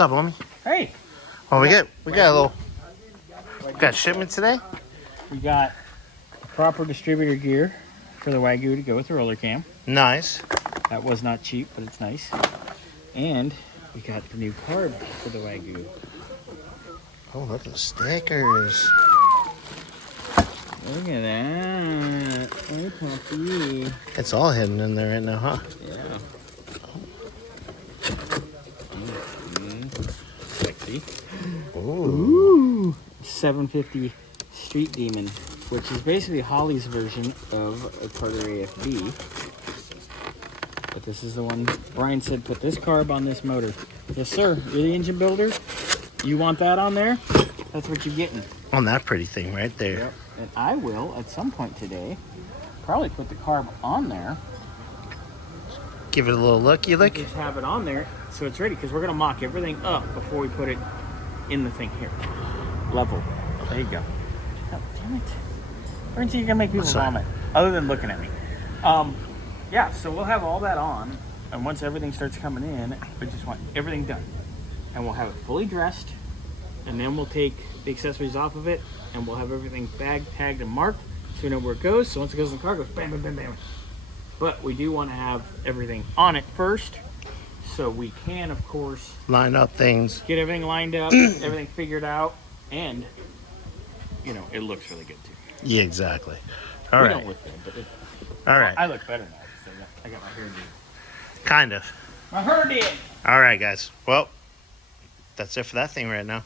What's up, homie? Hey. Oh, we got shipment today? We got proper distributor gear for the Wagyu to go with the roller cam. Nice. That was not cheap, but it's nice. And we got the new carb for the Wagyu. Oh, look at the stickers. Look at that. Hey, puppy. It's all hidden in there right now, huh? Yeah. Sexy. Ooh. 750 Street Demon, which is basically Holley's version of a Carter AFB. But this is the one Brian said, put this carb on this motor. Yes, sir. You're the engine builder. You want that on there? That's what you're getting. On that pretty thing right there. Yep. And I will, at some point today, probably put the carb on there. Give it a little looky look. Just have it on there so it's ready, because we're going to mock everything up before we put it in the thing here. Level. There you go. Oh, damn it. Aren't you going to make people vomit? Other than looking at me. Yeah, so we'll have all that on. And once everything starts coming in, we just want everything done. And we'll have it fully dressed. And then we'll take the accessories off of it. And we'll have everything bagged, tagged, and marked. So we know where it goes. So once it goes in the car, it goes bam, bam, bam, bam. But we do want to have everything on it first. So we can, of course, line up things. Get everything lined up, everything figured out. And, you know, it looks really good too. Yeah, exactly. All right. We don't look good, but all right. I look better now. I got my hair did. Kind of. My hair did. All right, guys. Well, that's it for that thing right now.